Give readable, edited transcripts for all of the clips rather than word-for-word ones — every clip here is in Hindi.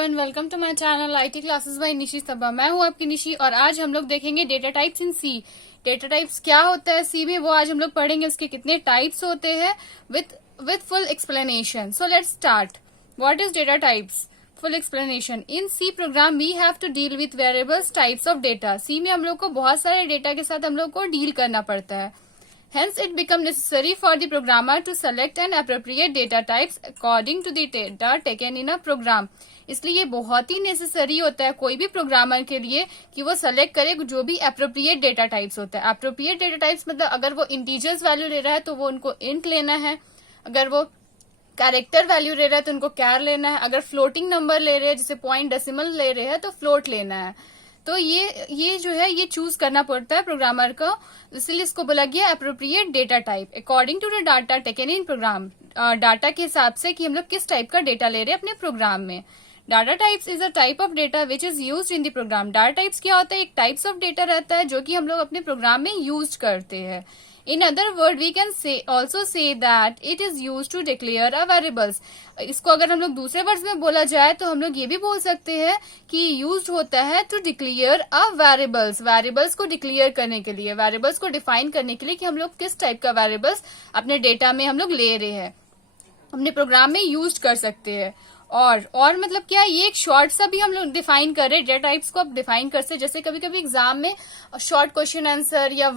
Everyone, welcome to my channel IT classes by Nishi Saba. मैं हूं आपकी निशी और आज हम लोग देखेंगे data types in C. Data types क्या होता है सी में, वो आज हम लोग पढ़ेंगे। उसके कितने टाइप्स होते हैं with full explanation. So let's start. What is data types? Full explanation. In C program we have to deal with variables types of data. C में हम लोग को बहुत सारे डेटा के साथ हम लोग को डील करना पड़ता है। Hence, it becomes necessary for the programmer to select an appropriate data types according to the data taken in a program. इसलिए ये बहुत ही नेसेसरी होता है कोई भी प्रोग्रामर के लिए कि वो सेलेक्ट करे जो भी अप्रोप्रिएट डेटा टाइप्स होता है। अप्रोप्रिएट डेटा टाइप्स मतलब अगर वो इंटीजर्स वैल्यू ले रहा है तो वो उनको इंट लेना है, अगर वो कैरेक्टर वैल्यू ले रहा है तो उनको कैर लेना है, अगर फ्लोटिंग नंबर ले रहे हैं जैसे पॉइंट डेसिमल ले रहे हैं तो फ्लोट लेना है। तो ये जो है ये चूज करना पड़ता है प्रोग्रामर को, इसलिए इसको बोला गया appropriate data type according to the data taken in program. Data के हिसाब से कि हम लोग किस टाइप का डेटा ले रहे हैं अपने प्रोग्राम में। Data types is a type of data which is used in the program. Data types क्या होता है? एक टाइप्स ऑफ डेटा रहता है जो कि हम लोग अपने प्रोग्राम में यूज करते हैं। In other word, we can also say that it is used to declare a variables. इसको अगर हम लोग दूसरे वर्ड्स में बोला जाए तो हम लोग ये भी बोल सकते हैं कि यूज्ड होता है to declare a variables. Variables को डिक्लेयर करने के लिए, वेरिएबल्स को डिफाइन करने के लिए कि हम लोग किस टाइप का वेरिएबल्स अपने डेटा में हम लोग ले रहे हैं, अपने प्रोग्राम में यूज कर सकते हैं। और मतलब क्या, ये एक शॉर्ट सा भी हम लोग डिफाइन कर रहे हैं। डेटा टाइप्स को आप डिफाइन कर सकते, जैसे कभी कभी एग्जाम में शॉर्ट क्वेश्चन आंसर या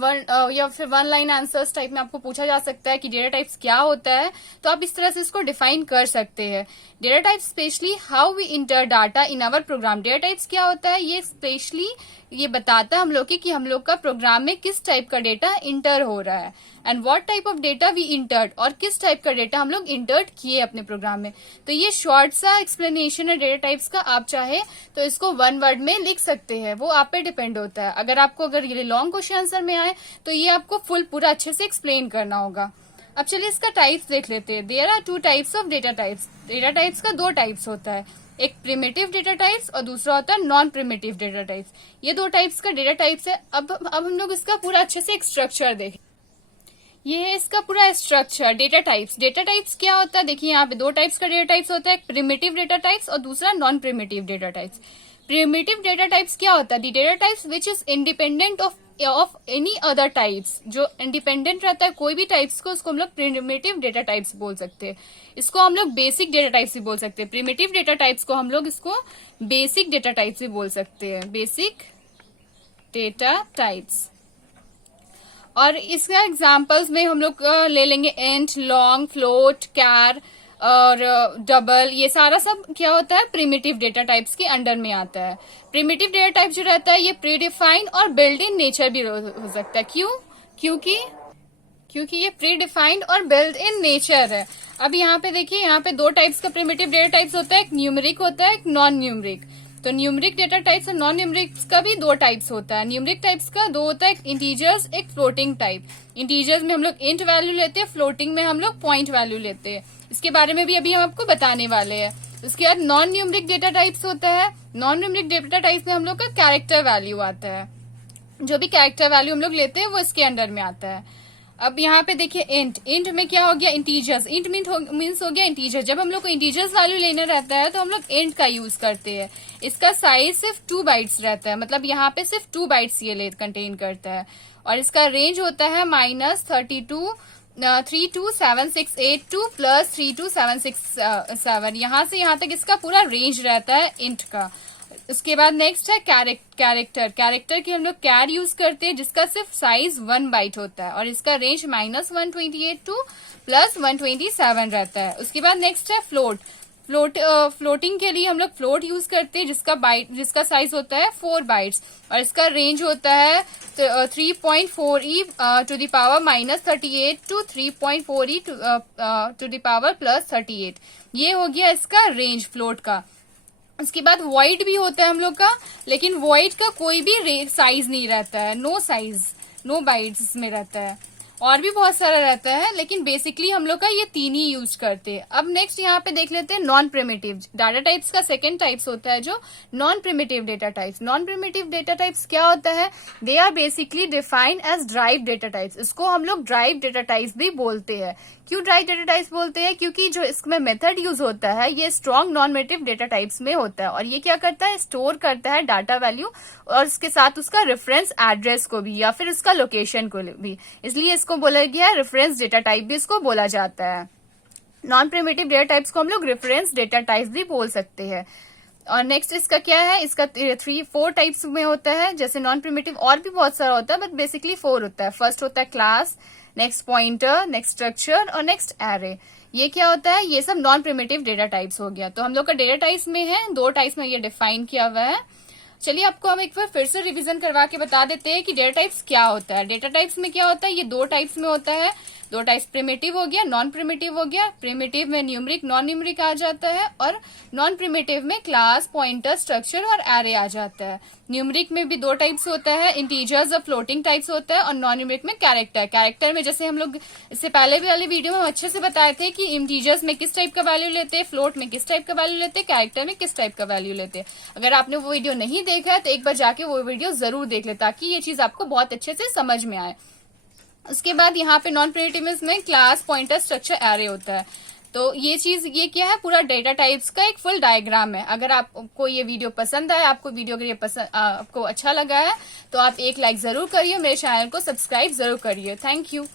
फिर वन लाइन आंसर्स टाइप में आपको पूछा जा सकता है कि डेटा टाइप्स क्या होता है, तो आप इस तरह से इसको डिफाइन कर सकते हैं। Data types specially how we enter data in our program. Data types क्या होता है? ये स्पेशली ये बताता है हम लोग कि हम लोग का प्रोग्राम में किस टाइप का डेटा इंटर हो रहा है, and what type of data we entered, और किस टाइप का डेटा हम लोग इंटर्ड किए अपने प्रोग्राम में। तो ये शॉर्ट सा एक्सप्लेनेशन है डेटा टाइप्स का। आप चाहे तो इसको वन वर्ड में लिख सकते हैं, वो आप पे डिपेंड होता है। अगर ये लॉन्ग क्वेश्चन आंसर में आए तो ये आपको फुल पूरा अच्छे से एक्सप्लेन करना होगा। अब चलिए इसका टाइप्स देख लेते हैं। There are two types of data types. Data types का दो टाइप्स होता है, एक प्रिमिटिव डेटा टाइप्स और दूसरा होता है नॉन प्रिमिटिव डेटा टाइप्स। ये दो टाइप्स का डेटा टाइप्स है। अब हम लोग इसका पूरा अच्छे से एक स्ट्रक्चर देखें। ये है इसका पूरा structure data types. Data types क्या होता है? देखिए यहाँ पे दो टाइप्स का डेटा टाइप्स होता है, एक प्रिमिटिव डेटा टाइप्स और दूसरा non primitive data types. Primitive data types क्या होता है? The data types which is independent of any other types. जो इंडिपेंडेंट रहता है कोई भी टाइप्स को, उसको हम लोग प्रिमिटिव डेटा टाइप्स बोल सकते हैं। इसको हम लोग बेसिक डेटा टाइप्स भी बोल सकते हैं। प्रिमिटिव डेटा टाइप्स को हम लोग इसको बेसिक डेटा टाइप्स भी बोल सकते हैं, बेसिक डेटा टाइप्स। और इसका एग्जांपल्स में हम लोग ले लेंगे इंट, लॉन्ग, फ्लोट, कैर और डबल। ये सारा सब क्या होता है? प्रिमिटिव डेटा टाइप्स के अंडर में आता है। प्रिमिटिव डेटा टाइप जो रहता है ये प्रीडिफाइंड और बिल्ट इन नेचर भी हो सकता है। क्यों? क्योंकि ये प्रीडिफाइंड और बिल्ट इन नेचर है। अब यहाँ पे देखिए, यहाँ पे दो टाइप्स का प्रिमिटिव डेटा टाइप्स होता है, एक न्यूमेरिक होता है, एक नॉन न्यूमेरिक। तो न्यूमेरिक डेटा टाइप्स और नॉन न्यूमेरिक का भी दो टाइप्स होता है। न्यूमेरिक टाइप्स का दो होता है, एक इंटीजर्स, एक फ्लोटिंग टाइप। इंटीजर्स में हम लोग इंट वैल्यू लेते हैं, फ्लोटिंग में हम लोग पॉइंट वैल्यू लेते हैं। इसके बारे में भी अभी हम आपको बताने वाले हैं। उसके बाद नॉन न्यूमेरिक डेटा टाइप्स होता है। नॉन न्यूमेरिक डेटा टाइप्स में हम लोग का कैरेक्टर वैल्यू आता है। जो भी कैरेक्टर वैल्यू हम लोग लेते हैं वो इसके अंडर में आता है। अब यहाँ पे देखिए इंट में क्या हो गया? इंटीजर्स। इंट मीन्स हो गया इंटीजर। जब हम लोग को इंटीजर्स वैल्यू लेना रहता है तो हम लोग इंट का यूज करते हैं। इसका साइज सिर्फ 2 बाइट्स रहता है, मतलब यहाँ पे सिर्फ 2 बाइट्स ये कंटेन करता है। और इसका रेंज होता है -32 प्लस 32767। यहाँ से यहाँ तक इसका पूरा रेंज रहता है इंट का। उसके बाद नेक्स्ट है कैरेक्टर की हम लोग कैर यूज करते हैं, जिसका सिर्फ साइज 1 बाइट होता है और इसका रेंज -128 टू प्लस 127 रहता है। उसके बाद नेक्स्ट है फ्लोटिंग के लिए हम लोग फ्लोट यूज करते हैं, जिसका साइज होता है 4 बाइट्स और इसका रेंज होता है 3.4e to the power -38 to 3.4e to the power +38। ये हो गया इसका रेंज फ्लोट का। उसके बाद वॉइड भी होता है हम लोग का, लेकिन वॉइड का कोई भी साइज नहीं रहता है, नो बाइट्स इसमें रहता है। और भी बहुत सारा रहता है, लेकिन बेसिकली हम लोग का ये 3 ही यूज करते हैं। अब नेक्स्ट यहाँ पे देख लेते हैं नॉन प्रिमिटिव डाटा टाइप्स का सेकेंड टाइप्स होता है जो non primitive data types. Non primitive data types क्या होता है? They are basically defined as derived data types. इसको हम लोग ड्राइव डेटा टाइप्स भी बोलते हैं। क्यों ड्राइव डेटा टाइप्स बोलते हैं? क्योंकि जो इसमें मेथड यूज होता है ये strong non primitive data types में होता है, और ये क्या करता है? स्टोर करता है डाटा वैल्यू और उसके साथ उसका रेफरेंस एड्रेस को भी या फिर उसका लोकेशन को भी, इसलिए इसको बोला गया है रेफरेंस डेटा टाइप भी इसको बोला जाता है। नॉन प्रिमिटिव डेटा टाइप्स को हम लोग रेफरेंस डेटा टाइप्स भी बोल सकते हैं। और नेक्स्ट इसका क्या है? इसका 4 टाइप्स में होता है। जैसे नॉन प्रिमिटिव और भी बहुत सारा होता है, बट बेसिकली 4 होता है। फर्स्ट होता है class, next pointer, next structure और नेक्स्ट एरे। ये क्या होता है? ये सब नॉन प्रिमिटिव डेटा टाइप्स हो गया। तो हम लोग का डेटा टाइप्स में है 2 टाइप्स में ये डिफाइन किया हुआ है। चलिए आपको हम एक बार फिर से रिवीजन करवा के बता देते हैं कि डेटा टाइप्स क्या होता है। डेटा टाइप्स में क्या होता है? ये 2 टाइप्स में होता है। 2 टाइप्स प्रिमिटिव हो गया, नॉन प्रिमिटिव हो गया। प्रिमिटिव में न्यूमरिक, नॉन न्यूमरिक आ जाता है, और नॉन प्रिमिटिव में क्लास, पॉइंटर, स्ट्रक्चर और एरे आ जाता है। न्यूमरिक में भी 2 टाइप्स होता है, इंटीजर्स और फ्लोटिंग टाइप्स होता है, और नॉन न्यूमरिक में कैरेक्टर। कैरेक्टर में जैसे हम लोग इससे पहले भी वाले वीडियो में अच्छे से बताए थे कि इंटीजर्स में किस टाइप का वैल्यू लेते हैं, फ्लोट में किस टाइप का वैल्यू लेते हैं, कैरेक्टर में किस टाइप का वैल्यू लेते हैं। अगर आपने वो वीडियो नहीं देखा है तो एक बार जाके वो वीडियो जरूर देख ले, ताकि ये चीज आपको बहुत अच्छे से समझ में आए। उसके बाद यहाँ पे नॉन प्रिमिटिव में क्लास, पॉइंटर, स्ट्रक्चर, एरे होता है। तो ये चीज, ये क्या है? पूरा डेटा टाइप्स का एक फुल डायग्राम है। अगर आपको ये वीडियो पसंद आया, आपको वीडियो अगर ये पसंद आपको अच्छा लगा है तो आप एक लाइक जरूर करिए, मेरे चैनल को सब्सक्राइब जरूर करिए। Thank you.